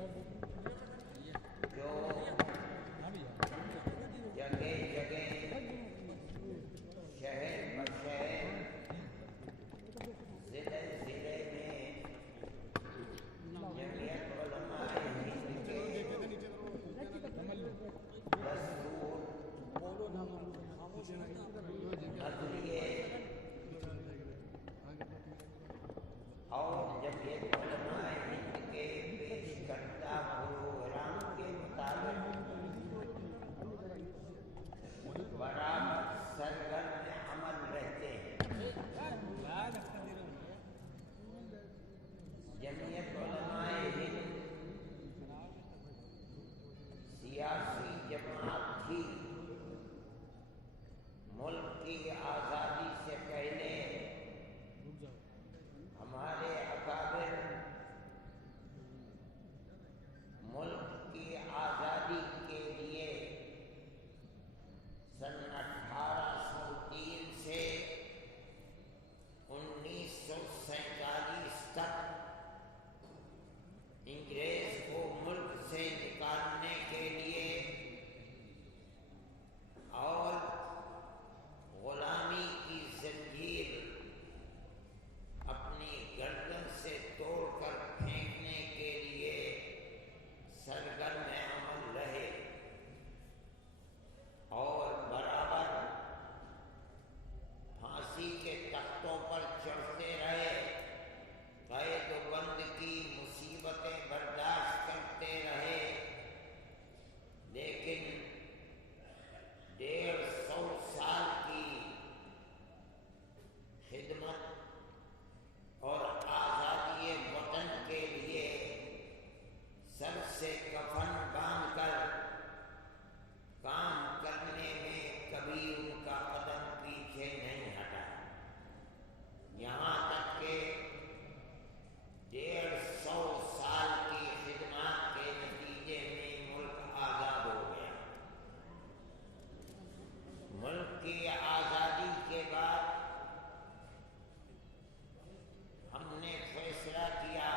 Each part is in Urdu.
جو جگہ جگہ شہر بشہر ضلع ضلع میں جمعیت علماء ہند کے دستور، نظریے اور جمعیت علماء ہند کے پیش کردہ پروگرام کے مطابق برابر سرگرم عمل رہتے ہیں۔ جمعیت علماء ہند سیاسی جماعت تھی۔ ملک کی آزادی سے پہلے ہمارے اکابر ملک کی آزادی کے لیے سن 1803 سے 1947 تک انگریز کو ملک سے نکالنے کے لیے اور غلامی کی زنجیر اپنی گردن سے توڑ کر پھینکنے کے لیے سرگرم عمل رہے اور برابر پھانسی کے تختوں پر چڑھتے رہے، قید و بند کی مصیبتیں برداشت کرتے رہے، لیکن 150 سال کی خدمت اور آزادی وطن کے لیے سر سے کفن باندھ کر کام کرنے میں کبھی ان کا قدم پیچھے نہیں ہٹا، یہاں تک کہ 150 سال کی خدمات کے نتیجے میں ملک آزاد ہو گیا۔ ملک کی آزادی کے بعد ہم نے فیصلہ کیا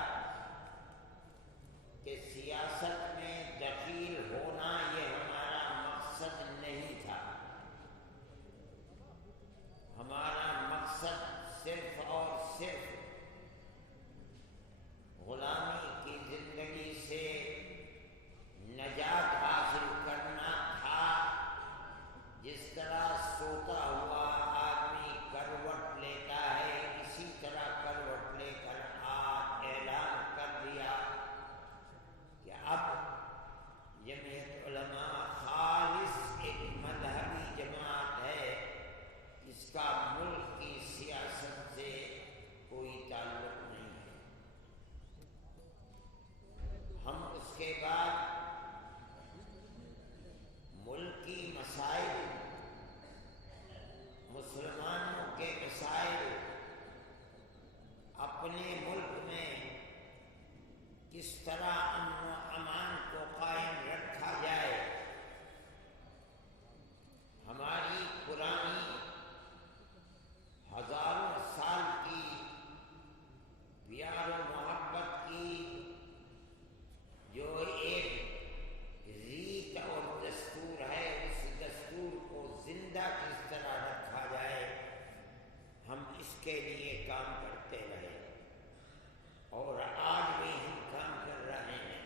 کہ سیاست میں دخیل ہونا یہ ہمارا مقصد نہیں تھا۔ ہمارا مقصد صرف اور صرف غلامی کی زندگی سے نجات حاصل کرنا تھا۔ جس طرح سوتا ہوا آدمی کروٹ لیتا ہے، اسی طرح کروٹ لے کر آج اعلان کر دیا کہ اب جمعیت علماء خالص ایک مذہبی جماعت ہے، اس کا ملک کی سیاست سے کوئی تعلق نہیں ہے۔ ہم اس کے بعد ملکی مسائل، مسلمانوں کے مسائل، اپنے ملک میں کس طرح امن و امان کو قائم رکھا جائے، ہماری پرانی ہزاروں سال کی پیار و محبت کی جو ایک ریت اور دستور ہے، اس دستور کو زندہ کس طرح رکھا جائے، ہم اس کے لیے کام کرتے رہے اور آج بھی ہم کام کر رہے ہیں۔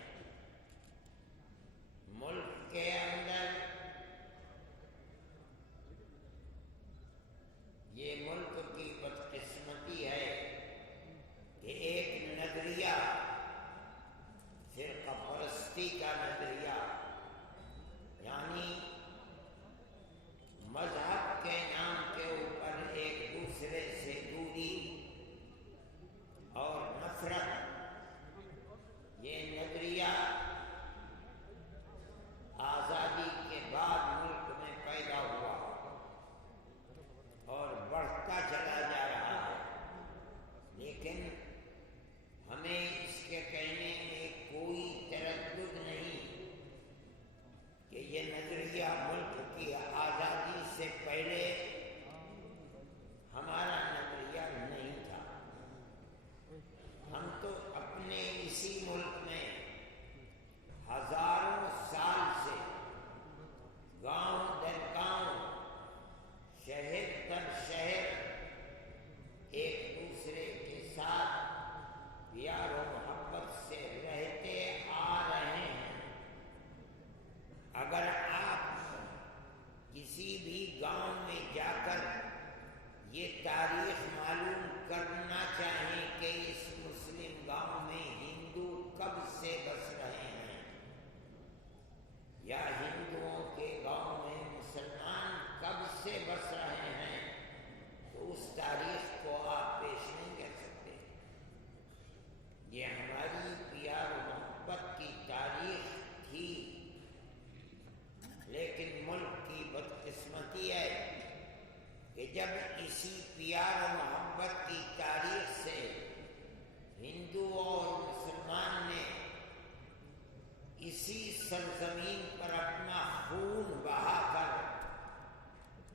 سرزمین پر اپنا خون بہا کر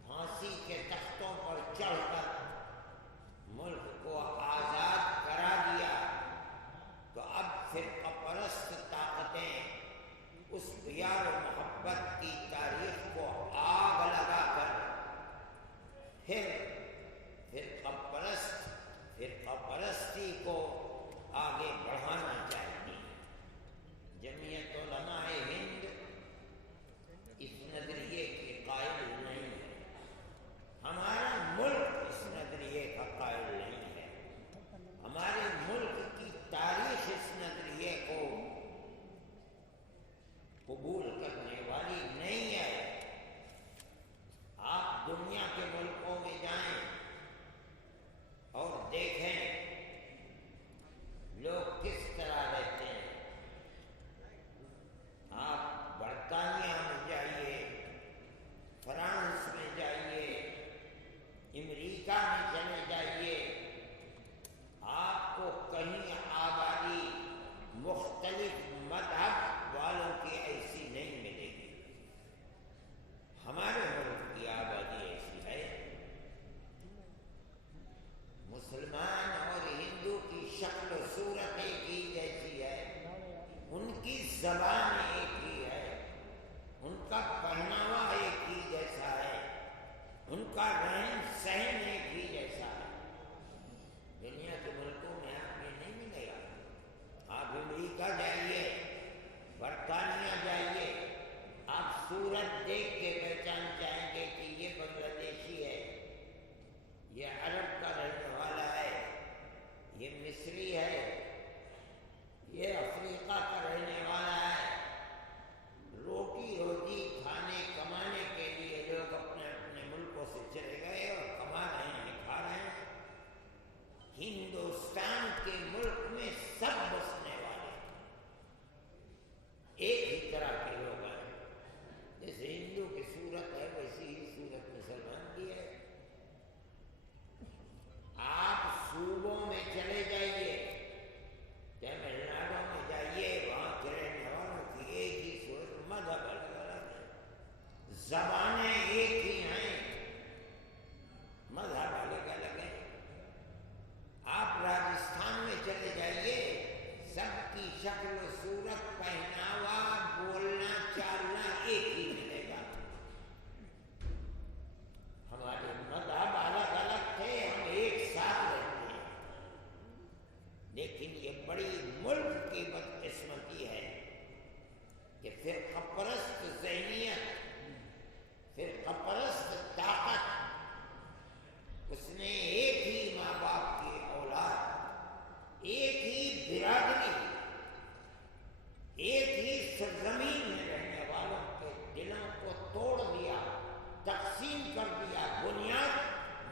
پھانسی کے تختوں پر چڑھ کر ملک کو آزاد کرا دیا، تو اب فرقہ پرست طاقتیں اس پیار و محبت کی تاریخ کو آگ لگا کر پھر فرقہ پرستی کو آگے بڑھانا چاہتی ہے۔ جمعیت علماء ہند اس نظریے کے قائل نہیں ہے، ہمارا ملک اس نظریے کا قائل نہیں ہے، ہمارے ملک کی تاریخ اس نظریے کو قبول کرنے والی نہیں ہے۔ آپ دنیا کے ملکوں میں جائیں اور دیکھیں لوگ کس طرح رہتے ہیں۔ آپ برطانیہ میں جائیے، فرانس میں جائیے، امریکہ میں چلے جائیے، آپ کو کہیں آبادی مختلف مذہب والوں کی ایسی نہیں ملے گی۔ ہمارے ملک کی آبادی ایسی ہے، مسلمان اور ہندو کی شکل و صورت ایک ہی جیسی ہے، ان کی زبان ایک ہی ہے، ان کا پہناوا ایک ہی جیسا ہے، ان کا رہن سہن ایک ہی جیسا ہے۔ دنیا کے ملکوں میں آپ یہ نہیں ملے گا۔ آپ امریکہ جائیے، برطانیہ جائیے، آپ صورت دیکھ کے پہچان جائیں گے کہ یہ بنگلہ دیشی ہے، یہ عرب کا رہنے والا ہے، یہ مصری ہے، یہ افریقہ کا رہنے والا ہے۔ روٹی روزی کھانے کمانے کے لیے لوگ اپنے اپنے ملکوں سے چلے گئے اور کما رہے ہیں، کھا رہے ہیں۔ ہندوستان کے ملک میں سب بسنے والے ایک ہی طرح کے لوگ ہیں۔ جیسے ہندو کی صورت ہے ویسی ہی صورت مسلمان کی ہے۔ آپ صوبوں میں چلے جائیے، تمل ناڈو میں جائیے، وہاں کے رہنے والوں کی ایک ہی صورت، مذہب الگ الگ ہے، زبانیں ایک ہی ہیں، مذہب الگ الگ ہے۔ آپ راجستھان میں چلے جائیے، سب کی شکل و صورت، پہناوا، بولنا چالنا ایک ہی ملے گا۔ ہمارے مذہب الگ الگ تھے، ہم ایک ساتھ رہتے ہیں، لیکن یہ بڑی ملک کی بدقسمتی ہے کہ فرقہ پرست ذہنیت، فرقہ پرست طاقت، اس نے ایک ہی ماں باپ کی اولاد، ایک ہی برادری، ایک ہی سرزمین میں رہنے والوں کے دلوں کو توڑ دیا، تقسیم کر دیا۔ بنیاد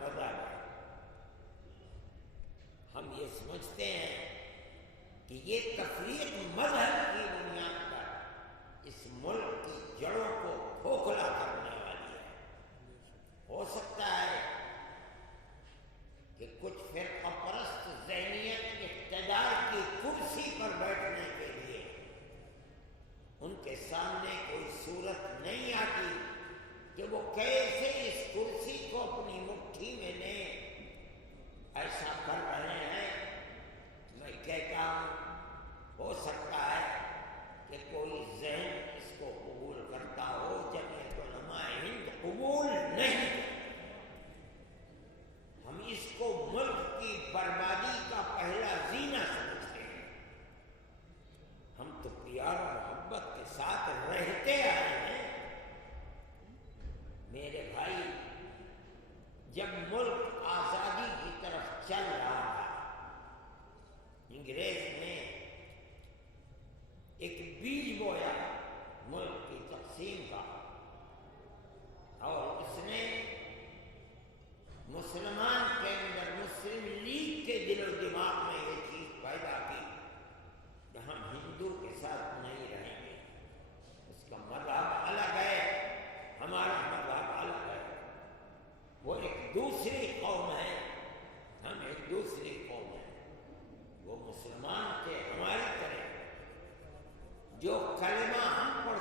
مذہب ہے۔ ہم یہ سمجھتے ہیں کہ یہ تفریق مذہب کی بنیاد پر اس ملک کی جڑوں کو کھوکھلا کرنے والی ہے۔ ہو سکتا ہے کہ کچھ فرقہ پرست ذہنیت اقتدار کی کرسی پر بیٹھنے کے لیے ان کے سامنے کوئی صورت نہیں آتی کہ وہ کیسے اس کرسی کو اپنی مٹھی میں لیں۔ ایسا کر رہے ہیں۔ میں کہتا ہوں ہو سکتا ہے کہ کوئی ذہن اس کو قبول کرتا ہو، جمعیت علماء ہند قبول نہیں۔ ہم اس کو ملک کی بربادی کا پہلا زینہ سمجھتے ہیں۔ ہم تو پیار و محبت کے ساتھ رہتے آئے ہیں۔ میرے بھائی، جب ملک آزادی کی طرف چل رہا تھا، انگریز نے ایک بیج بویا ملک کی تقسیم کا، اور اس نے مسلمان کے اندر، مسلم لیگ کے دل و دماغ میں یہ چیز پیدا کی کہ ہم ہندو کے ساتھ نہیں رہیں گے، اس کا مذہب الگ ہے، ہمارا مذہب الگ ہے، وہ ایک دوسری قوم ہے، ہم ایک دوسری قوم ہیں۔ وہ مسلمان تھے ہماری طرح، جو کلمہ ہم پڑھ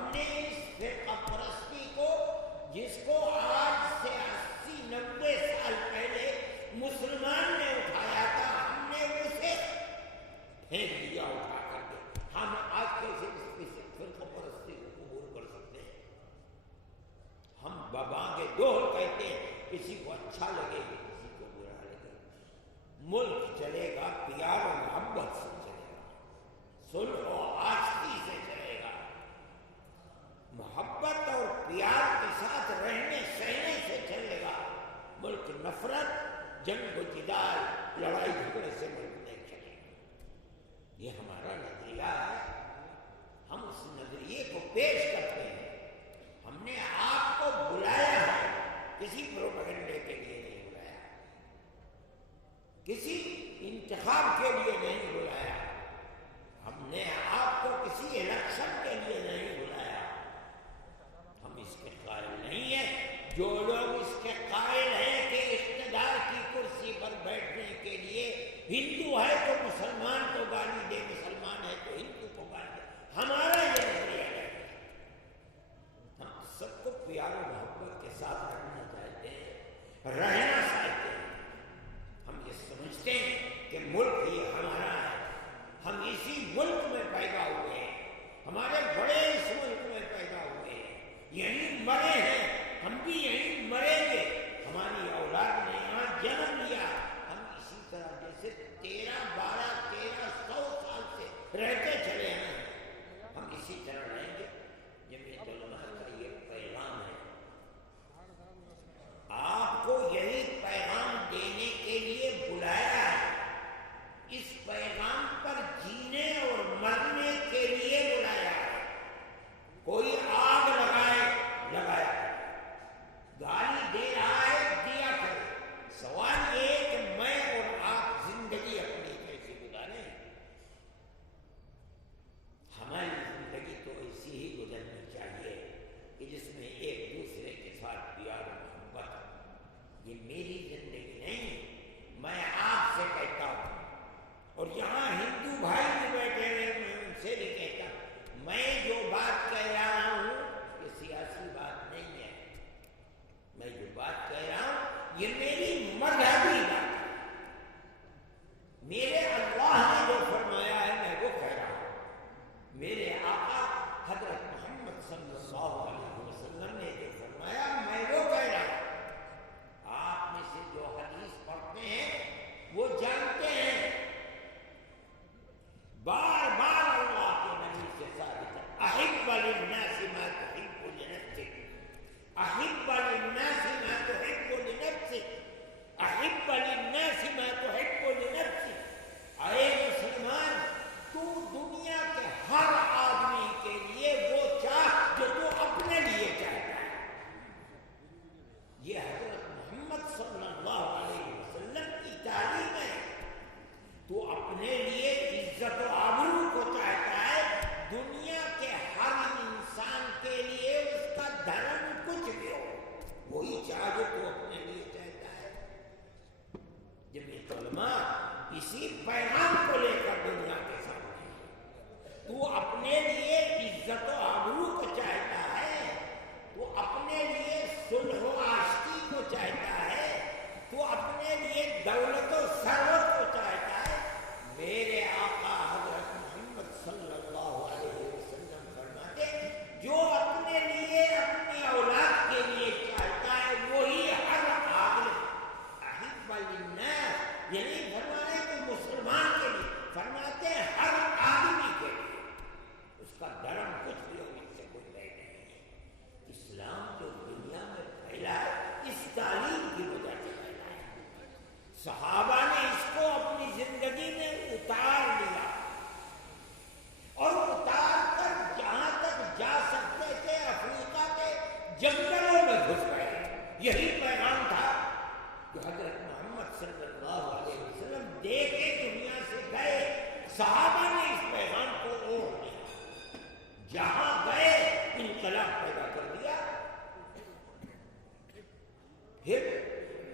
ہم نے اس فرقہ پرستی کو، جس کو آج سے 80-90 سال پہلے مسلمان نے اٹھایا تھا، ہم نے اسے پھینک دیا اٹھا کر کے. ہم آج کیسے اس فرقہ پرستی کو قبول کر سکتے ہیں؟ ہم بابانگے دوہر کہتے ہیں، کسی کو اچھا لگے گا کسی کو برا لگے گا. ملک چلے گا پیار و محبت سے چلے گا، صلح و آشتی سے چلے گا، محبت اور پیار کے ساتھ رہنے سہنے سے چلے گا. ملک نفرت، جنگ و جدال، لڑائی جھگڑے سے ملک نہیں چلے گا. یہ ہمارا نظریہ ہے، ہم اس نظریے کو پیش کرتے ہیں. ہم نے آپ کو بلایا ہے، کسی پروپیگنڈے کے لیے نہیں بلایا، کسی انتخاب کے لیے نہیں بلایا، ہم نے آپ کو کسی الیکشن کے لیے نہیں بلایا. ہم اس کے قائل نہیں ہیں. جو لوگ اس کے قائل ہیں کہ اقتدار کی کرسی پر بیٹھنے کے لیے ہندو ہے تو مسلمان کو گالی دے، مسلمان ہے تو ہندو کو گالی دے، ہمارا یہ نظریہ ہے. ہم سب کو پیار و محبت کے ساتھ رہنا چاہتے ہیں، رہنا چاہتے ہیں. ہم یہ سمجھتے ہیں کہ ملک یہ ہمارا ہے، ہم اسی ملک میں پیدا ہوئے ہیں، ہمارے بڑے اس ملک میں پیدا ہوئے ہیں، یہیں مرے ہیں، ہم بھی یہیں مریں گے. ہماری اولاد نے یہاں جنم لیا، ہم اسی طرح جیسے 1300 سال سے رہتے چلے ہیں، ہم اسی طرح رہیں گے. جمعیت علماء کا یہ پیغام ہے، آپ کو یہی پیغام دینے کے لیے بلایا ہے. اس پیغام پر جینے اور مرنے کے لیے بلایا ہے. کوئی آگ لگایا، گالی دے رہا ہے، دیا کرے. سوال یہ ہے کہ میں اور آپ زندگی اپنی کیسے گزاریں. ہماری زندگی تو ایسی ہی گزرنی چاہیے کہ جس میں ایک دوسرے کے ساتھ پیار و محبت. یہ میری زندگی نہیں، میں آپ سے کہتا ہوں، اور یہاں ہندو بھائی بھی بیٹھے ہوئے، میں ان سے بھی کہتا ہوں، میں جو بات کہہ رہا ہوں یہ سیاسی بات نہیں ہے. میں جو بات کہہ رہا ہوں یہ میری مذہبی بات ہے. میرے اللہ نے جو فرمایا ہے میں وہ کہہ رہا ہوں. میرے آقا حضرت محمد صلی اللہ علیہ وسلم نے جو فرمایا میں وہ کہہ رہا ہوں. آپ میں سے جو حدیث پڑھتے ہیں وہ جانتے ہیں، بار بار اللہ کے نبی سے ثابت ہے، احب للناس ما تحب لنفسک، احب للناس ما تحب لنفسک، احب للناس ما تحب لنفسک. اے مسلمان، تو دنیا کے ہر آدمی کے لیے وہ چاہ جو تو اپنے لیے چاہتا ہے. یہ حضرت محمد صلی اللہ علیہ وسلم کی تعلیم ہے. تو اپنے لیے عزت و آبرو کو چاہتا ہے، دنیا کے ہر انسان کے لیے اس کا دھرم کچھ بھی ہو وہی چاہ جو تو اپنے لیے چاہتا ہے. جمعیت علماء اسی پیغام کو لے کر دنیا کے سامنے ہے. تو اپنے لیے عزت و آبرو کو چاہتا ہے، تو اپنے لیے صلح و آشتی کو چاہتا ہے، تو اپنے لیے دولت و ثروت کو چاہتا ہے. میرے آقا حضرت محمد صلی اللہ علیہ وسلم فرماتے جو اپنے لیے اپنی اولاد کے لیے چاہتا ہے وہی ہر عاقل احب للناس، یعنی فرمانے کہ مسلمان کے لیے، فرماتے ہیں ہر آدمی کے لیے. اس کا دھرم کچھ بھی ہو، اس سے کوئی طے نہیں ہے. اسلام جو دنیا میں پھیلا ہے اس تعلیم کی وجہ سے پھیلا ہے. صحابہ نے اس کو اپنی زندگی میں اتار لیا، اور اتار کر جہاں تک جا سکتے تھے افریقہ کے جنگلوں میں گھس گئے. یہی پیغام تھا جو حضرت محمد صلی اللہ علیہ وسلم دے کے دنیا سے گئے. صحابہ نے اس پیغام کو اوڑھ لیا، جہاں گئے انقلاب پیدا کر دیا. پھر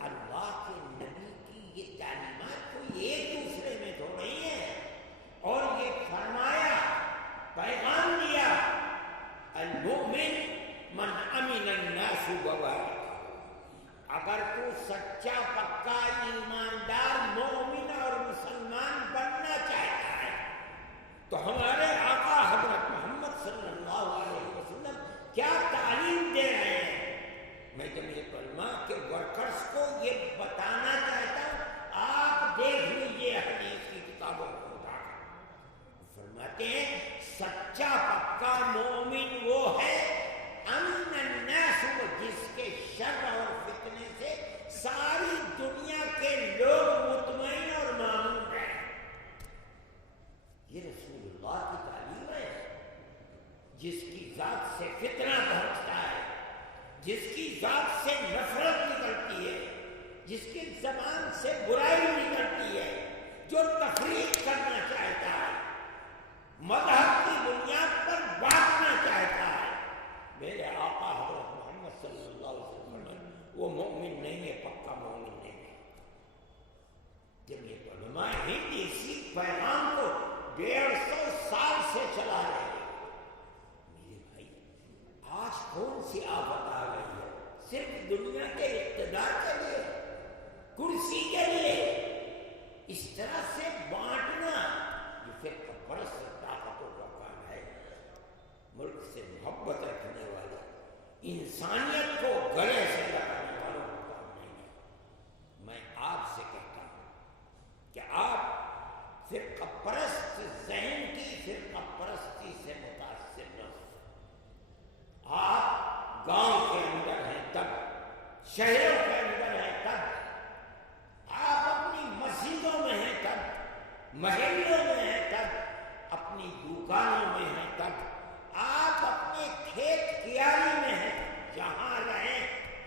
اللہ کے نبی کی یہ تعلیمات کوئی ایک دوسرے میں تو نہیں ہے، اور یہ فرمایا، پیغام دیا، المؤمن من امن الناس بوائقه. اگر تو سچا پکا ایماندار مومن اور مسلمان بننا چاہتا ہے تو ہمارے آقا حضرت محمد صلی اللہ علیہ وسلم کیا تعلیم دے رہے ہیں. میں جمعیت علماء کے ورکرز کو یہ بتانا چاہتا ہوں، آپ دیکھ لیجیے حدیث کی کتابوں کو اٹھا کر. فرماتے ہیں سچا پکا مومن وہ ہے امن الناس، جس کے شر اور فتنے سے ساری دنیا کے لوگ مطمئن اور مامون رہیں. یہ رسول اللہ کی تعلیم ہے. جس کی ذات سے فتنہ پہنچتا ہے، جس کی ذات سے نفرت نکلتی ہے، جس کی زبان سے برائی نکلتی ہے، جو تفریق کرنا چاہتا ہے، مذہب کی بنیاد پر بانٹنا چاہتا ہے، میرے آقا حضرت محمد صلی اللہ علیہ وسلم وہ مومن نہیں ہے، پکا مومن نہیں ہے. جمعیت علماء ہند اسی پیغام کو 150 سال سے چلا رہے ہیں. میرے بھائی آج کون سی آفت آ گئی ہے؟ صرف دنیا کے اقتدار کے لیے، کرسی کے لیے اس طرح سے بانٹنا، یہ فرقہ پرست طاقتوں کا کام ہے. ملک سے محبت رکھنے والے، انسانیت کو گلے سے لگانے والوں کا کام نہیں ہے. میں آپ سے کہتا ہوں کہ آپ فرقہ پرست ذہن کی فرقہ پرستی سے متاثر نہ ہو. آپ گاؤں کے اندر ہیں تب، شہروں کے اندر ہیں تب، آپ اپنی مسجدوں میں ہیں تب، محلوں میں ہیں تب، اپنی دکانوں میں ہیں تب، آپ اپنے کھیت کیاری میں ہیں، جہاں رہیں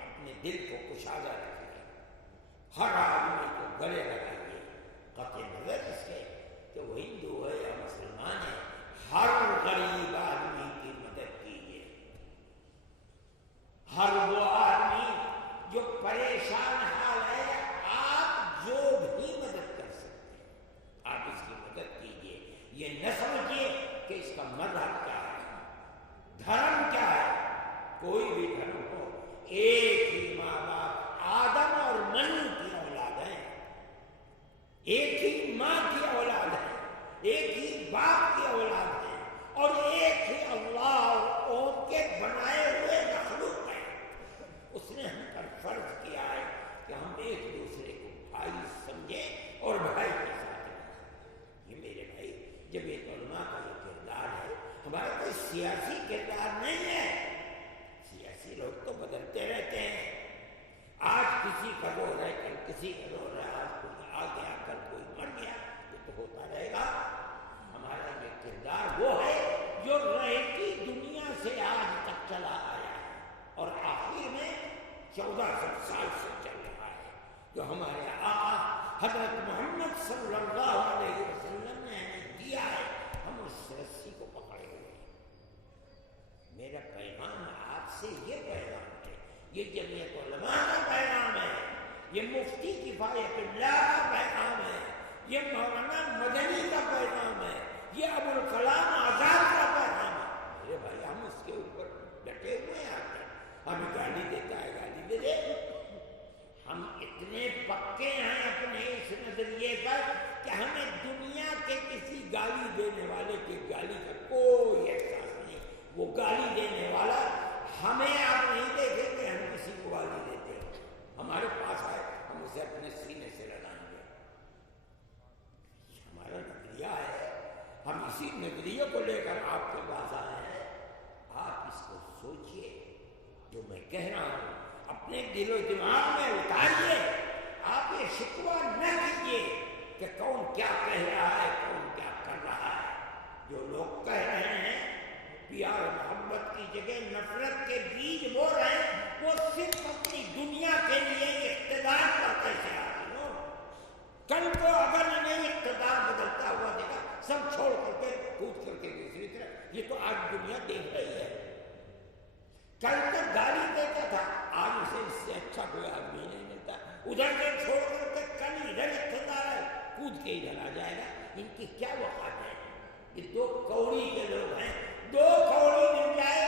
اپنے دل کو کشادہ رکھیے. ہر آدمی کو گلے لگائیے، قطع نظر اس کے کہ وہ ہندو ہے یا مسلمان ہے، ہر غریب آدمی کی مدد کیجیے. ہر وہ آدمی جو پریشان حال ہے، آپ جو بھی مدد کر سکتے ہیں آپ اس کی مدد کیجیے. یہ نہ سمجھیے کہ اس کا مذہب کیا ہے، دھرم کیا ہے. کوئی بھی دھرم ہو، ایک ہی ماں باپ آدم اور منو کی اولاد ہیں، ایک ہی ماں کی اولاد ہے، ایک ہی باپ کی اولاد ہے، اور ایک ہی اللہ اور اوم کے بنائے ہوئے مخلوق ہیں. اس نے ہم پر فرض کیا ہے کہ ہم ایک دوسرے کو بھائی سمجھیں اور بھائی کے ساتھ رہیں. یہ میرے بھائی جمعیت علماء کا جو کردار ہے، ہمارا کوئی سیاسی کردار نہیں ہے. سیاسی لوگ تو بدلتے رہتے ہیں، آج کسی کا دور ہے، کل کسی کا دور ہے، آج کوئی آ گیا کل کوئی مر گیا، یہ تو ہوتا رہے گا. ہمارا یہ کردار وہ ہے جو رہتی دنیا سے آج تک چلا آیا ہے اور آخر میں 1400 سال سے چل رہا ہے، جو ہمارے آقا حضرت محمد صلی اللہ علیہ وسلم نے ہمیں دیا ہے. ہم اس رسی کو پکڑے ہوئے ہیں. میرا پیغام آپ سے یہ پیغام ہے، یہ جمعیت علماء کا پیغام ہے، یہ مفتی کفایت اللہ کا پیغام ہے، یہ مولانا مدنی کا پیغام ہے، یہ ابوالکلام آزاد کا پیغام ہے. میرے بھائی ہم اس کے اوپر ڈٹے ہوئے ہیں. ہمیں گالی دیتا ہے، گالی دے دے. ہم اتنے پکے ہیں اپنے اس نظریے پر کہ ہمیں دنیا کے کسی گالی دینے والے کی گالی کا کوئی احساس نہیں. وہ گالی دینے والا ہمیں آپ نہیں دیکھیں کہ ہم کسی کو گالی دیتے ہیں. ہمارے پاس آئے ہم اسے اپنے سینے سے لگائیں گے. یہ ہمارا نظریہ ہے، ہم اسی نظریے کو لے کر آپ کے پاس آئے ہیں. آپ اس کو سوچئے، جو میں کہہ رہا ہوں اپنے دل و دماغ میں اتاریے. آپ یہ شکوہ نہ کیجیے کہ کون کیا کہہ رہا ہے، کون کیا کر رہا ہے. جو لوگ کہہ رہے ہیں پیار محبت کی جگہ نفرت کے بیج بو رہے ہیں، وہ صرف اپنی دنیا کے لیے اقتدار پر کیسے حاصل ہو. کل کو اگر انہیں اقتدار بدلتا ہوا دیکھا، سب چھوڑ کر کے کود کر کے دوسری طرف. یہ تو آج دنیا دیکھ رہی ہے. کل تک گالی دیتا تھا، آج اسے اس سے اچھا کوئی آدمی نہیں ملتا. ادھر سے چھوڑ کر کے کل ادھر اقتدار ہے، کود کے ادھر آ جائے گا. ان کی کیا وقت ہے؟ یہ دو کوڑی کے لوگ ہیں. 2 کوڑی مل جائے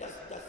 10-10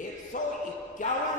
151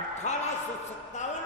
1857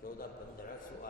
1400-1500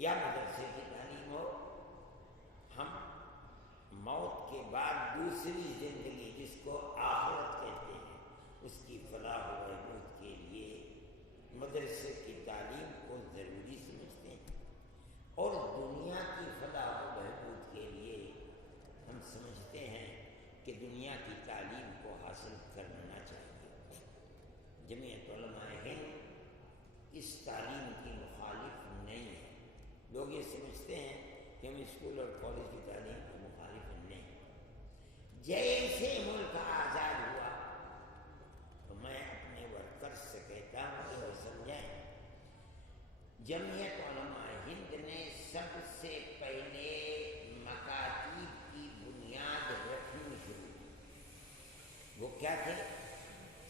یا مدرسے کی تعلیم ہو، ہم موت کے بعد دوسری زندگی جس کو آخرت کہتے ہیں اس کی فلاح و بہبود کے لیے مدرسے کی تعلیم کو ضروری سمجھتے ہیں، اور دنیا کی فلاح و بہبود کے لیے ہم سمجھتے ہیں کہ دنیا کی تعلیم کو حاصل کرنا چاہیے۔ جمعیت علماء ہند اس تعلیم کی مخالف نہیں ہے۔ لوگ یہ سمجھتے ہیں کہ ہم اسکول اور کالج کی تعلیم کے مخالف نہیں۔ جیسے ملک آزاد ہوا تو میں اپنے ورکرز سے کہتا ہوں کہ وہ سمجھیں، جمعیت علماء ہند نے سب سے پہلے مکاتیب کی بنیاد رکھنی شروع کی۔ وہ کیا تھے؟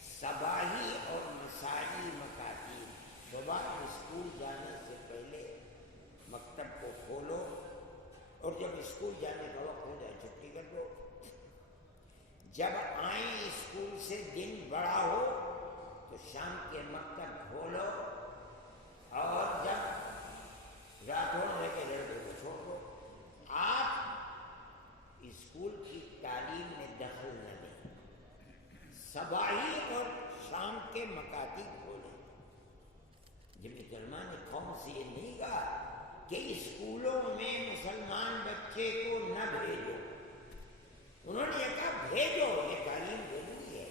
صباحی اور مسائی مکاتیب۔ صبح اسکول جانے سے پہلے مکتب کو کھولو، اور جب اسکول جانے کا وقت ہو جائے چھٹی کر دو۔ جب آئیں اسکول سے دن بڑا ہو تو شام کے مکتب کھولو، اور جب رات ہونے کے لڑکے کو چھوڑ دو۔ آپ اسکول کی تعلیم میں دخل نہ دیں، صباحی اور شام کے مکاتب کھولیں۔ جمعیت علماء نے قوم سے یہ نہیں کہا کہ اسکولوں میں مسلمان بچے کو نہ بھیجو، انہوں نے یہ کہا بھیجو، یہ تعلیم ضروری ہے۔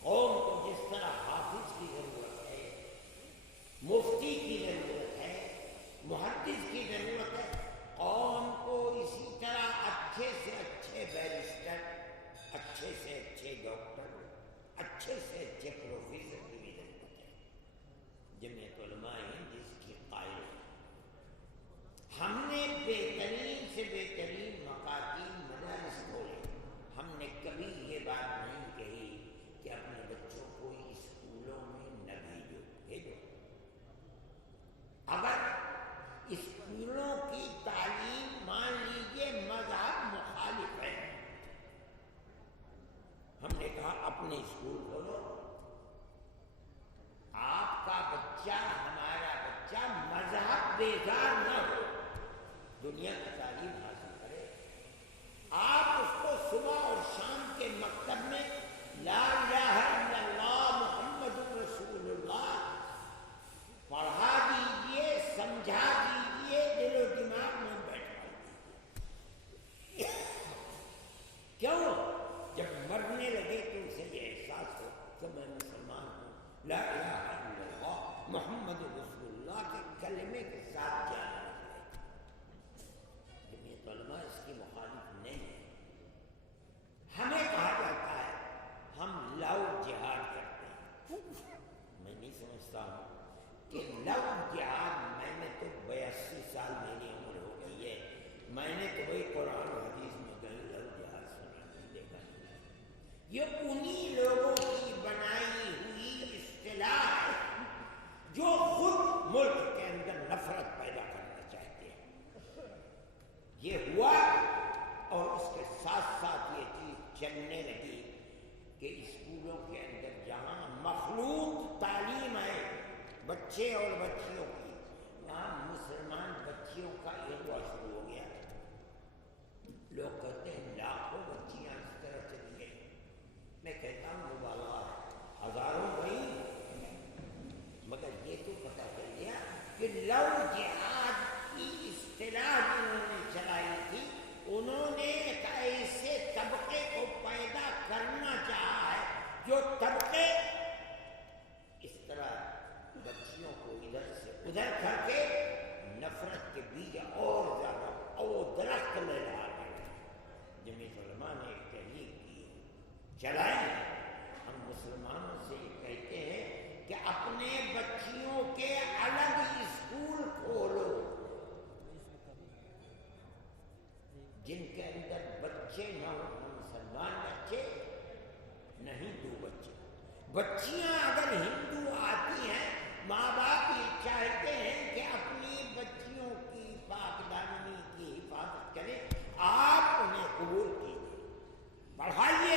قوم کو جس طرح حافظ کی ضرورت ہے، مفتی کی ضرورت ہے، محدث کی ضرورت ہے، قوم کو اسی طرح اچھے سے اچھے بیرسٹر، اچھے سے اچھے ڈاکٹر، اچھے سے اچھے پروفیسر کی بھی ضرورت ہے۔ جمعیت علماء ہند اس کی قائل ہے۔ ہم نے بہترین سے بہترین مکاتب مدارس کھولے۔ ہم نے کبھی یہ بات نہیں کہی کہ اپنے بچوں کو اسکولوں میں نہ بھیجو۔ بھیجو، اگر اسکولوں کی تعلیم مان لیجیے مذہب مخالف ہے، ہم نے کہا اپنے اسکول کھولو، آپ کا بچہ، ہمارا بچہ مذہب بیزار نہ ہو، دنیا کی تعلیم حاصل کرے۔ آپ اس کو صبح اور شام کے مکتب میں لا الہ الا اللہ محمد رسول اللہ پڑھا دیجئے، سمجھا دیجئے، دل و دماغ میں بیٹھا دیجئے۔ کیوں؟ جب مرنے لگے تو اسے یہ احساس ہو کہ میں مسلمان ہوں، لا الہ الا اللہ محمد رسول اللہ کے کلمے کے ساتھ جانا ہے۔ جمعیت علماء اس کی مخالف نہیں ہے۔ ہمیں کہا جاتا ہے ہم لو جہاد کرتے ہیں۔ میں نہیں سمجھتا ہوں کہ لو جہاد، میں نے تو 82 سال میری عمر ہو گئی ہے، میں نے تو وہی قرآن و حدیث میں کہیں لو جہاد سنا نہیں، دیکھا نہیں۔ یہ انہی لوگوں کی بنائی ہوئی اصطلاح ہے جو خود ملک کے اندر نفرت پیدا کرنا چاہتے ہیں۔ یہ ہوا، اور اس کے ساتھ ساتھ یہ چیز چلنے لگی کہ اسکولوں کے اندر جہاں مخلوط تعلیم ہے بچے اور بچیوں کی، وہاں مسلمان بچیوں کا اغوا شروع ہو گیا۔ لوگ کہتے ہیں لاکھوں بچیاں اس طرح چلی گئی، میں کہتا ہوں مبالغہ ہے، ہزاروں گئی، مگر یہ تو پتہ چل گیا کہ لو جہاد کی اصطلاح جنہوں نے چلائی تھی، انہوں نے ایک ایسے طبقے کو پیدا کرنا چاہا ہے جو طبقے اس طرح بچیوں کو ادھر سے ادھر کر کے نفرت کے بیج اور زیادہ اور درخت میں ڈال رہے ہیں۔ جمعیت علماء نے ایک تحریک کی، چلائی۔ ہم مسلمانوں سے یہ کہتے ہیں کہ اپنے بچیوں کے الگ اسکول کھولو، جن کے اندر بچے نہ ہوں، نہ مسلمان بچے نہ ہندو بچے۔ بچیاں اگر ہندو آتی ہیں، ماں باپ یہ چاہتے ہیں کہ اپنی بچیوں کی پاک دامنی کی حفاظت کریں، آپ انہیں قبول کیجیے، پڑھائیے،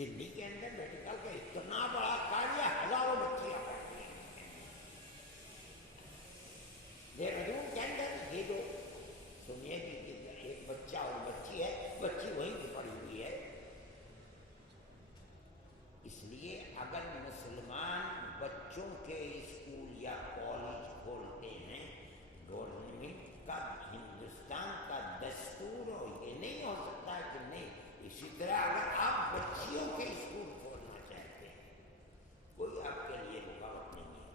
دلی کے اندر میڈیکل کا اتنا بڑا کاریہ، ہزاروں بچیاں پڑھتی ہیں۔ دہرادون کے اندر یہ جو سنیے کہ ایک بچہ اور بچی ہے، بچی وہیں پہ پڑی ہوئی ہے۔ اس لیے اگر مسلمان بچوں کے اسکول یا کالج کھولتے ہیں، گورنمنٹ کا ہندوستان کا دستور ہو، یہ نہیں ہو سکتا ہے کہ نہیں۔ اسی طرح اگر آپ بچیوں کے اسکول کھولنا چاہتے ہیں، کوئی آپ کے لیے رکاوٹ نہیں ہے،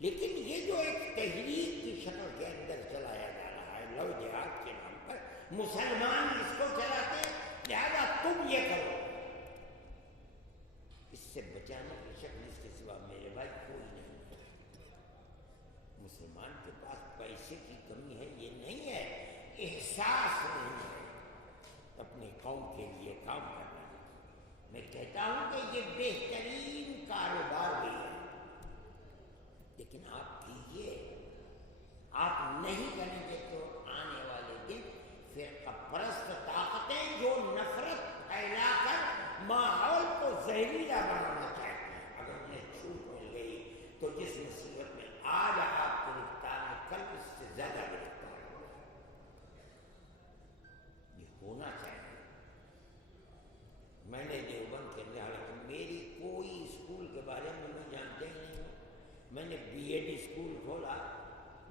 لیکن یہ جو ایک تحریک کی شکل کے اندر چلایا جا رہا ہے لو جہاد کے نام پر، مسلمان اس کو چلاتے ہیں لہذا تم یہ کرو، اس سے بچانے کی شکل اس کے سوا میرے بھائی کوئی نہیں ہے۔ مسلمان کے پاس پیسے کی کمی ہے یہ نہیں ہے، احساس نہیں ہے اپنی قوم کے لیے کام کرنا۔ میں کہتا ہوں کہ یہ بہترین کاروبار بھی ہے، لیکن آپ کیجیے، آپ نہیں کریں گے تو آنے والے دن فرقہ پرست طاقتیں جو نفرت پھیلا کر ماحول کو زہریلا بنانا چاہتے ہیں، اگر انہیں چھوٹ مل گئی تو جس مصیبت میں آج آپ گرفتار ہیں کل اس سے زیادہ گرفتار ہو۔ یہ ہونا چاہیے۔ میں نے دیوبند کے اندر، حالانکہ میری کوئی اسکول کے بارے میں میں جانتے ہی نہیں ہوں، میں نے بی ایڈ اسکول کھولا،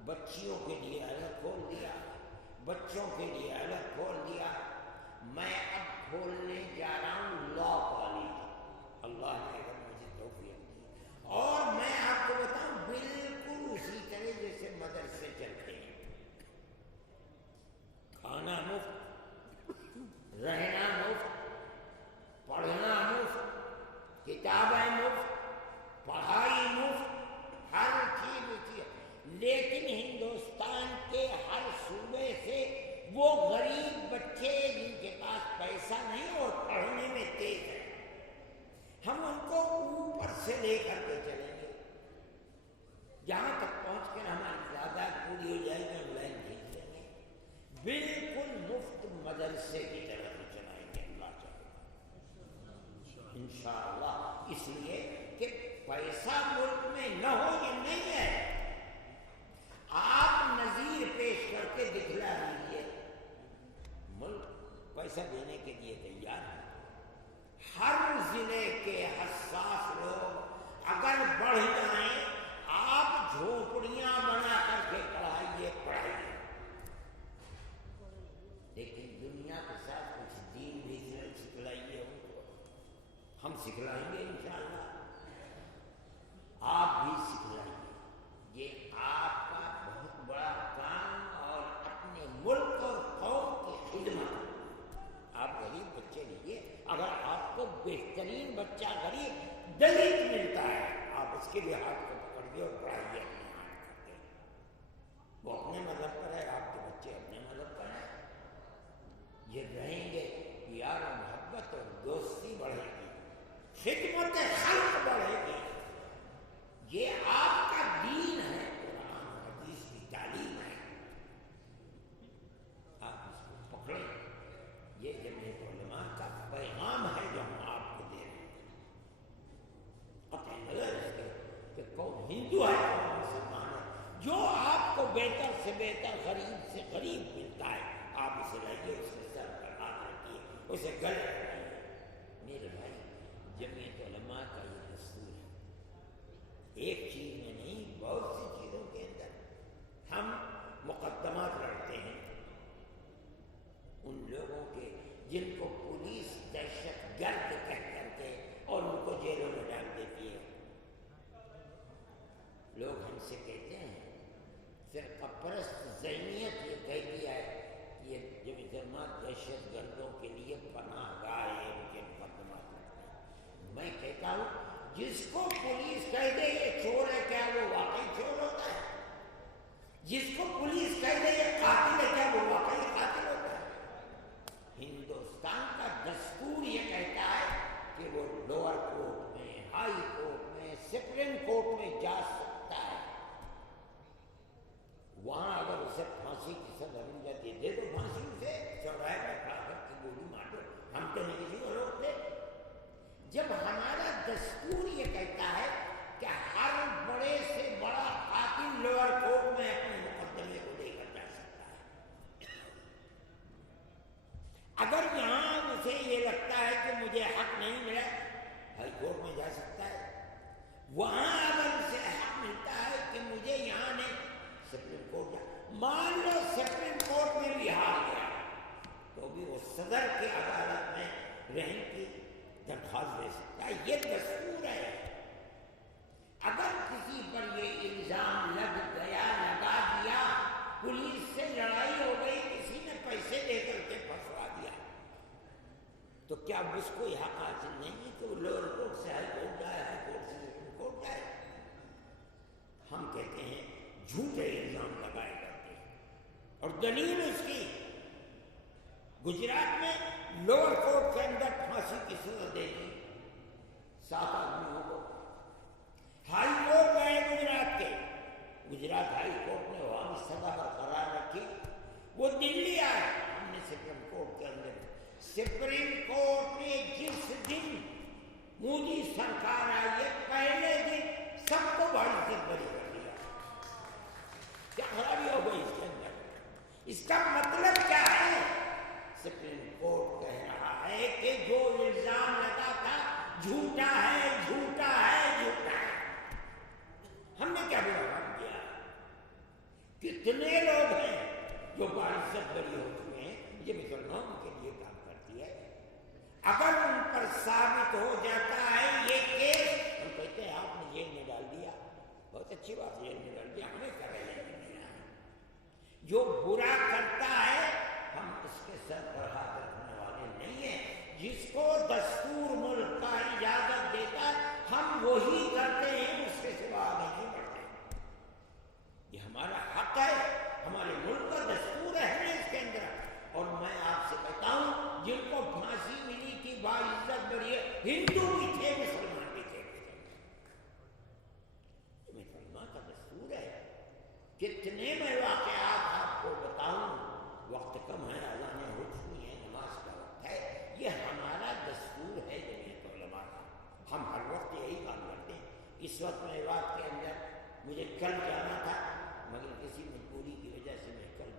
بچیوں کے لیے الگ کھول دیا، بچوں کے لیے الگ کھول دیا۔ میں اب کھولنے جا رہا ہوں لا کالج، اللہ نے اگر مجھے توفیق دی، اور میں آپ کو بتاؤں بالکل اسی طرح جیسے مدرسے چلتے ہیں، کھانا مفت، رہنا مفت، پڑھنا مفت، کتابیں مفت، پڑھائی مفت، ہر چیز اچھی ہے۔ لیکن ہندوستان کے ہر صوبے سے وہ غریب بچے جن کے پاس پیسہ نہیں اور پڑھنے میں تیز ہے، ہم ان کو اوپر سے لے کر کے چلیں گے، جہاں تک پہنچ کر ہماری تعداد پوری ہو جائے گی ہم لائن کھینچ لیں گے، بالکل مفت مدرسے کی طرف چلائیں گے اللہ چاہے انشاءاللہ۔ اس لیے کہ پیسہ ملک میں نہ ہو یہ نہیں ہے، آپ نظیر پیش کر کے دکھلا لیجیے، ملک پیسہ دینے کے لیے تیار ہے۔ ہر ضلع کے حساس لوگ اگر بڑھ جائیں، آپ جھونپڑیاں بنا کر کے پڑھائیے، لیکن دنیا کے ساتھ کچھ دین بھی سکھلائیے ان کو، ہم سکھلائیں گے انشاءاللہ، آپ بھی سکھلائیں گے۔ یہ آپ کا بہت بڑا کام اور اپنے ملک اور قوم کی خدمت۔ آپ غریب بچے لیجیے، اگر آپ کو بہترین بچہ غریب دلت ملتا ہے، آپ اس کے لیے ہاتھ کو پکڑیے اور پڑھائیے اپنے ہاتھ کر کے، وہ اپنے مذہب پر ہے، آپ کے بچے اپنے مذہب پر ہیں، یہ رہیں گے، پیار و محبت اور دوستی بڑھے گی، خدمت خلق بڑھے گی۔ یہ آپ کا دین ہے، قرآن و حدیث کی تعلیم ہے، آپ اس کو پکڑیں۔ یہ جمعیت علماء کا پیغام ہے جو ہم آپ کو دے رہے ہیں، قطع نظر ہے کہ کون ہندو ہے کون مسلمان ہے، جو آپ کو بہتر سے بہتر، غریب سے غریب ملتا ہے آپ اسے لائیے، اس کے سر پر ہاتھ رکھیے، اسے گلے لگائیے۔ میرے بھائی، جمعیت علماء کا یہ دستور ہے، ایک چیز میں نہیں بہت سی چیزوں کے اندر ہم مقدمات لڑتے ہیں ان لوگوں کے جن کو پولیس دہشت گرد کہہ کر کے اور ان کو جیلوں میں ڈال دیتی ہے۔ لوگ ہم سے کہتے ہیں، فرقہ پرست ذہنیت یہ کہہ دیا ہے کہ یہ جمعیت علماء دہشت گردوں کے لیے پناہ گاہ ہے، ان کے مقدمات لڑتے ہیں۔ میں دستور یہ کہتا ہے کہ ہر بڑے سے بڑا قاتل لوور کورٹ میں اپنے مقدمے کو لے کر جا سکتا ہے. اگر یہاں اسے یہ لگتا ہے کہ مجھے حق نہیں ملا ہائی کورٹ میں جا سکتا ہے. وہاں اگر اسے حق ملتا ہے کہ مجھے یہاں نہیں سپریم کورٹ جا, مان لو سپریم کورٹ میں بھی ہار گیا تو بھی وہ صدر کی عدالت میں رہنے کی درخواست دے سکتا ہے. یہ دستور ہے. اگر کسی پر یہ الزام لگ گیا, لگا دیا, پولیس سے لڑائی ہو گئی, کسی نے پیسے دے کر کے پھنسوا دیا, تو کیا اس کو یہ حق حاصل نہیں ہے کہ وہ لوور کورٹ سے ہائی کورٹ جائے, ہائی کورٹ سے سپریم کورٹ جائے؟ ہم کہتے ہیں جھوٹے الزام لگائے جاتے ہیں اور دلیل اس کی گجرات میں لوور کورٹ کے اندر پھانسی کی سزا دے دی 7 آدمیوں کو. ہائی کورٹ گئے گجرات کے, گجرات ہائی کورٹ نے وہاں سزا برقرار رکھی. وہ دلی آئے, ہم نے سپریم کورٹ کے اندر, سپریم کورٹ نے جس دن مودی سرکار آئی ہے پہلے دن سب کو بڑی سے بری کر دیا. کیا خرابی ہو گئی اس کے اندر؟ اس کا مطلب کیا ہے؟ سپریم کورٹ کہہ رہا ہے کہ جو الزام لگا تھا جھوٹا ہے, جھوٹا ہے, جھوٹا ہے. ہم نے کیا برا کام کیا؟ کتنے لوگ ہیں جو باعزت بری ہو چکے ہیں, یہ مسلمانوں کے لیے کام کرتی ہے. اگر ان پر ثابت ہو جاتا ہے یہ کیس, ہم کہتے ہیں آپ نے جیل میں ڈال دیا, بہت اچھی بات, جیل میں ڈال دیا, ہمیں کیا رہنے دینا ہے. جو برا کرتا ہے ہم اس کے سر پر ہاتھ رکھنے والے نہیں ہیں. جس کو دستور ملک کا اجازت دیتا ہے ہم وہی کرتے ہیں, اس کے سوا آگے نہیں بڑھتے. یہ ہمارا حق ہے, ہمارے ملک کا دستور ہے اس کے اندر. اور میں آپ سے کہتا ہوں جن کو پھانسی ملی تھی باعزت بری ہے, ہندو بھی تھے, مسلمان بھی تھے. مسلمان کا دستور ہے. کتنے میں واقعات آپ کو بتاؤں, وقت کم ہے, اذانیں ہو چکی ہیں, نماز کا وقت ہے. یہ ہمارا دستور ہے جمعیت علماء کا. ہم ہر وقت یہی کام کرتے ہیں. اس وقت میں بات کے اندر مجھے کل جانا تھا مگر کسی مجبوری کی وجہ سے میں کل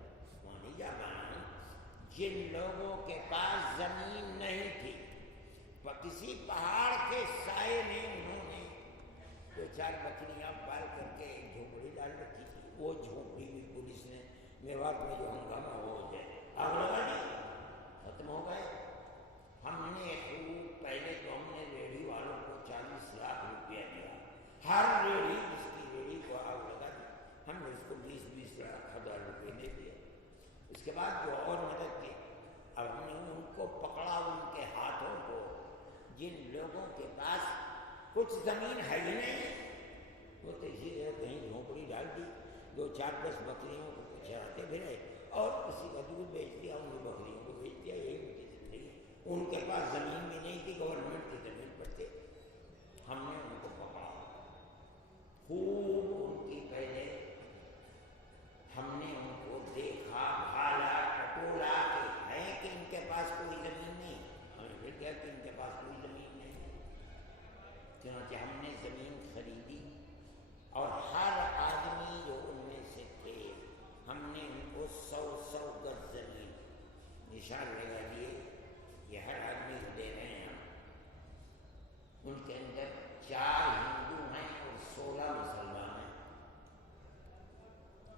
وہاں نہیں جا پایا ہوں. جن لوگوں کے پاس زمین نہیں تھی, کسی پہاڑ کے سائے میں انہوں نے 2-4 بکریاں پال کر کے ایک جھوپڑی ڈال رکھی تھی. وہ جھوپڑی بھی پولیس نے میوات میں جو ہنگامہ ہو جائے آگ لگا دی, ختم ہو گئے. ہم نے خوب پہلے تو ہم نے ریڑھی والوں کو 40 لاکھ روپیہ دیا, ہر ریڑھی جس کی ریڑھی کو آگ لگا دی, ہم نے اس کو 20-20 ہزار روپئے دے دیے. اس کے بعد جو اور مدد کی, اب ہم نے ان کو پکڑا, ان کے ہاتھوں کو. جن لوگوں کے پاس کچھ زمین ہے ہی نہیں, وہ تو اسی طرح کہیں جھونپڑی ڈال دی, 2-4-10 بکریوں کو چراتے پھرے اور کسی کا دودھ بیچ دیا, ان بکریوں کو بیچ دیا. یہی ان کی زندگی. ان کے پاس زمین بھی نہیں تھی, گورنمنٹ کی زمین پر تھے. ہم نے ان کو پکڑا, خوب ان کی پہلے ہم نے ان کو دیکھا, بھالا, ٹٹولا کہ ہے کہ ان کے پاس کوئی زمین نہیں. ہمیں پھر کیا کہ ان کے پاس کوئی زمین نہیں. چنانچہ ہم نے زمین خریدی اور ہر آدمی جو ان میں سے تھے ہم نے ان کو 100 گز زمین نشان لگا دیے. یہ ہر آدمی کو دے رہے ہیں ہم. ان کے اندر 4 ہندو ہیں اور 16 مسلمان ہیں.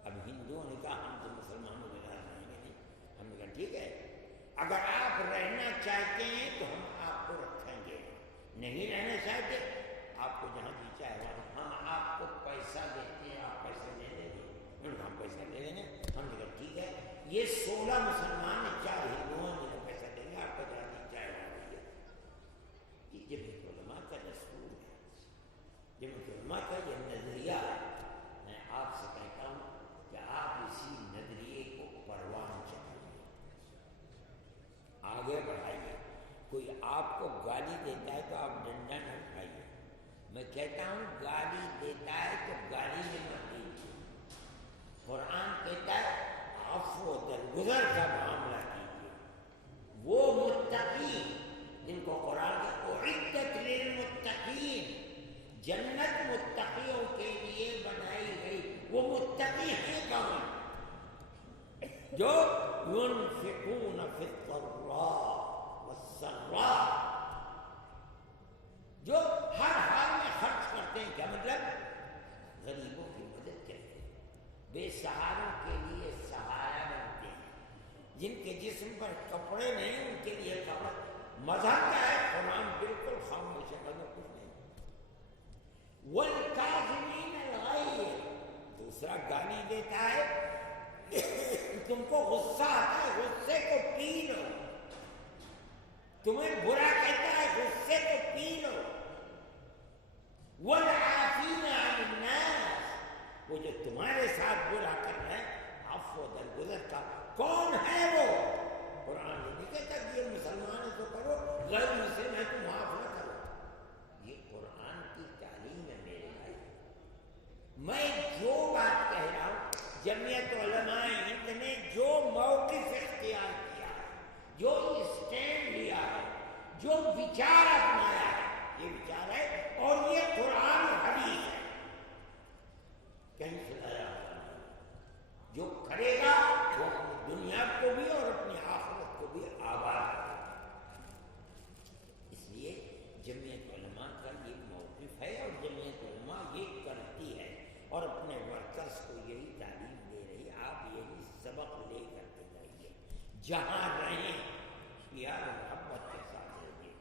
اب ہندوؤں نے کہا ہم تو مسلمانوں میں رہیں گے نہیں. ہم نے کہا ٹھیک ہے, اگر آپ رہنا چاہتے ہیں تو ہم آپ کو رکھیں گے, نہیں رہنا چاہتے آپ کو جہاں جی چاہے ہم آپ کو پیسہ دیتے ہیں, آپ پیسے دے دیں گے. انہوں نے کہا ہم پیسہ دے دیں گے. ہم نے کہا ٹھیک ہے, یہ 16 مسلمان 4 ہندوؤں نے پیسہ دیں گے, آپ کو جہاں جی چاہے وہاں رہیے. یہ جمعیت علماء کا دستور ہے, جمعیت علماء کا یہ نظریہ ہے. میں آپ سے کہتا ہوں کہ آپ اسی نظریے کو پروان چڑھائیے, آگے بڑھائیے. کوئی آپ کو گالی دیتا ہے تو آپ ڈنڈا نہ اٹھائیے. میں کہتا ہوں گالی دیتا ہے تو گالی میں مت دیجیے. قرآن کہتا ہے عفو و درگزر کا معاملہ کیجیے. وہ متقی جن کو قرآن کے اعدت للمتقین جو ينفقون في الضراء والسراء، جو ہر حال میں خرچ کرتے ہیں. کیا مطلب؟ غریبوں کی مدد کرتے ہیں، بے سہاروں کے لیے سہارا بنتے ہیں، جن کے جسم پر کپڑے نہیں ان کے لیے کپڑے. مذہب کیا ہے؟ قرآن بالکل خاموش ہے، مذہب کچھ نہیں. والکاظمین الغیظ، دوسرا گالی دیتا ہے تم کو غصہ آتا ہے، غصے کو پی لو. تمہیں برا کہتا ہے، غصے کو پی لو. والعافین عن الناس، وہ جو تمہارے ساتھ برا کر رہے ہیں عفو درگزر کا. کون ہے وہ؟ قرآن نہیں کہتا کہ یہ مسلمان ہے تو کرو، غیر مسلم ہے تو معاف نہ کرو. یہ قرآن کی تعلیم ہے میرے بھائی. میں جو بات کہہ رہا ہوں، جمعیت علماء ہند نے جو موقف اختیار کیا ہے، جو اسٹینڈ لیا ہے، جو وچار اپنایا ہے، یہ وچار ہے اور یہ قرآن و حدیث ہے. کہیں سے لایا جو کرے گا وہ اپنی دنیا کو بھی اور اپنی آخرت کو بھی آباد کرے گا. اس لیے جمعیت علماء کا یہ موقف ہے اور جمعیت علماء یہ کرتی ہے اور اپنے ورکرز کو یہی تعلیم دے رہی. آپ یہی سبق لے کر کے جائیے، جہاں رہیں پیار و محبت کے ساتھ رہیے.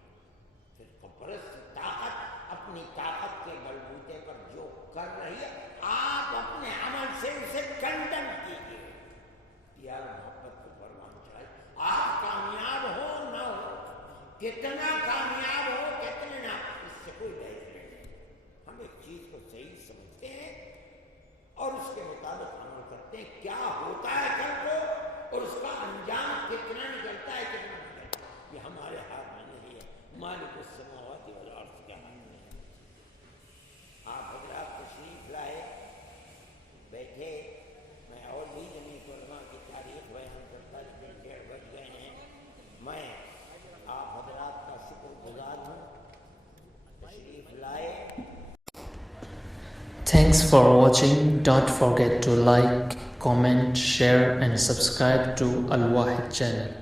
پھر پرست طاقت اپنی طاقت کے بلبوتے پر جو کر رہی ہے آپ اپنے عمل سے اسے کنڈم کیجیے. پیار و محبت کو پروان چڑھائے. آپ کامیاب ہو نہ ہو، کتنا کامیاب ہو کتنے نہ، اس سے کوئی بحث نہیں ہے. ہم ایک چیز کو صحیح سمجھتے ہیں اور اس کے مطابق عمل کرتے ہیں. کیا ہوتا ہے کل کو اور اس کا انجام کتنا نکلتا ہے کتنا نکلتا ہے، یہ ہمارے ہاتھ میں نہیں ہے. مالک السماوات والارض کے ہاتھ میں ہے. آپ حضرات تشریف لائے، بیٹھے. میں اور بھی جمعیت علماء کی تاریخ بیان کرتا، لیکن 1:30 بج گئے ہیں. میں آپ حضرات کا شکر گزار ہوں، تشریف لائے. Thanks for watching. Don't forget to like, comment, share and subscribe to Al Wahid channel.